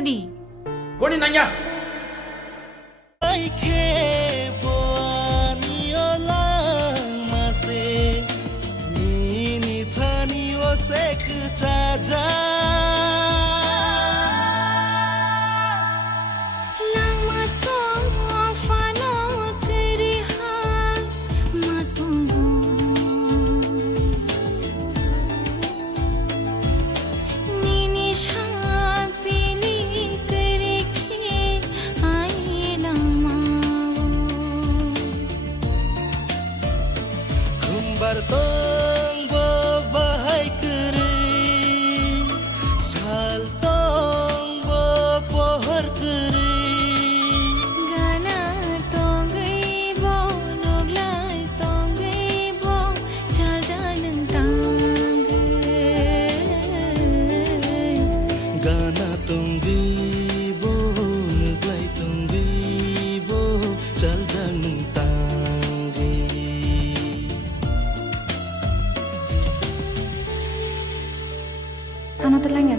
di. Koni nanya. Bartong bo bahai keri, sal tong bo pohar keri. Gana tong gay bo, noglay tong gay bo, chal janang tang. Gana tong gay bo, noglay tong gay bo, chal janang tang. Anak terlain ya,